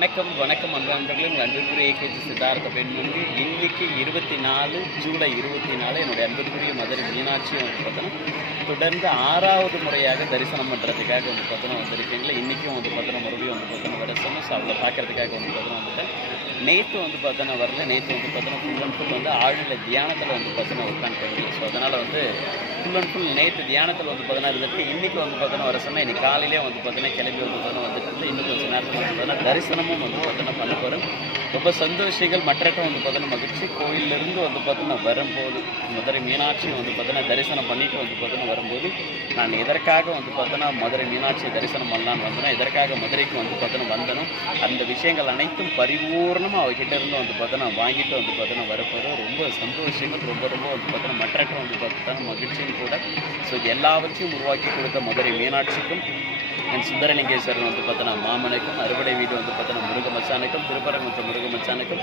வணக்கம் வணக்கம் அன்பு நண்பர்களே. உங்கள் அன்புக்குரிய ஏகேஜி சித்தார்த்த பெண்மணிக்கு இன்னைக்கு இருபத்தி நாலு ஜூலை இருபத்தி நாலு என்னுடைய அன்புக்குரிய மதுரை மீனாட்சி வந்து பார்த்தோன்னா தொடர்ந்து ஆறாவது முறையாக தரிசனம் பண்ணுறதுக்காக வந்து பார்த்தோன்னா வந்திருக்கீங்களா. இன்றைக்கும் வந்து பார்த்தோன்னா மறுபடியும் வந்து பார்த்தோன்னா வரசனும் ஸோ அவளை பார்க்கறதுக்காக வந்து பார்த்தோன்னா வந்துட்டேன். நேற்று வந்து பார்த்தோன்னா வரல. நேற்று வந்து பார்த்தோன்னா ஃபுல் அண்ட் ஃபுல் வந்து ஆழில் தியானத்தில் வந்து பார்த்தோன்னா உட்காந்துருக்கீங்க. ஸோ அதனால் வந்து ஃபுல் அண்ட் ஃபுல் நேற்று தியானத்தில் வந்து பார்த்தோன்னா இருந்துட்டு இன்றைக்கி வந்து பார்த்தோன்னா வர இன்றைக்கி இன்னைக்கு காலையிலே வந்து பார்த்தோன்னா கிளம்பி வந்து பார்த்தோன்னா வந்துட்டு இருந்து இன்னும் பார்த்தோன்னா தரிசனமும் வந்து பார்த்தோன்னா பண்ண போகிறோம் ரொம்ப சந்தோஷிகள் மற்றட்டும் வந்து பார்த்தோன்னா மகிழ்ச்சி கோயிலிருந்து வந்து பார்த்தோன்னா வரும்போது மதுரை மீனாட்சி வந்து பார்த்தோன்னா தரிசனம் பண்ணிட்டு வந்து பார்த்தோன்னா வரும்போது நான் எதற்காக வந்து பார்த்தோன்னா மதுரை மீனாட்சி தரிசனம் பண்ணலான்னு வந்தேன்னா எதற்காக மதுரைக்கு வந்து பார்த்தோன்னா வந்தனும் அந்த விஷயங்கள் அனைத்தும் பரிபூர்ணமாக அவகிட்ட இருந்து வந்து பார்த்தோன்னா வாங்கிட்டு வந்து பார்த்தோன்னா வரப்போகிறோம் ரொம்ப சந்தோஷங்கள் ரொம்ப ரொம்ப வந்து பார்த்தோன்னா மற்ற வந்து பார்த்தோன்னா மகிழ்ச்சியும் கூட ஸோ எல்லாவற்றையும் உருவாக்கி கொடுத்த மதுரை மீனாட்சிக்கும் என் சுந்தரலிங்கேஸ்வரன் வந்து பார்த்தோன்னா மாமனுக்கும் அறுவடை வீடு வந்து பார்த்தோன்னா முருகமச்சானுக்கும் திருப்பரங்குன்ற முருகமச்சானுக்கும்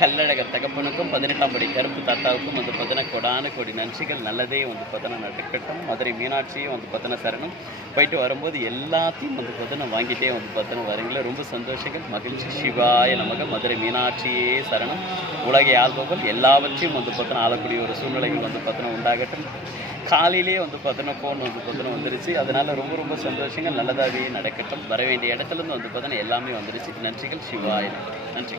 கல்லழகர் தகப்பனுக்கும் பதினெட்டாம் படி கருப்பு தாத்தாவுக்கும் வந்து பார்த்தோன்னா கொடான கொடி நன்றிகள். நல்லதே வந்து பார்த்தோன்னா நடக்கட்டும். மதுரை மீனாட்சியும் வந்து பார்த்தோன்னா சரணம். போயிட்டு வரும்போது எல்லாத்தையும் வந்து பார்த்தோன்னா வாங்கிட்டே வந்து பார்த்தோன்னா வரீங்களா. ரொம்ப சந்தோஷங்கள். மகிழ்ச்சி. சிவாய நமக்கு மதுரை மீனாட்சியே சரணம். உலகை ஆள்பவர்கள் எல்லாவற்றையும் வந்து பார்த்தோன்னா ஆளக்கூடிய ஒரு சூழ்நிலைகள் வந்து பார்த்தோன்னா உண்டாகட்டும். காலையிலேயே வந்து பார்த்தோன்னா ஃபோன் வந்து பார்த்தோன்னா வந்துருச்சு. அதனால் ரொம்ப ரொம்ப சந்தோஷங்கள் நல்லதாகவே நடக்கட்டும். வர வேண்டிய இடத்துலேருந்து வந்து பார்த்தோன்னா எல்லாமே வந்துருச்சு. நன்றிகள். சிவாய் நன்றி.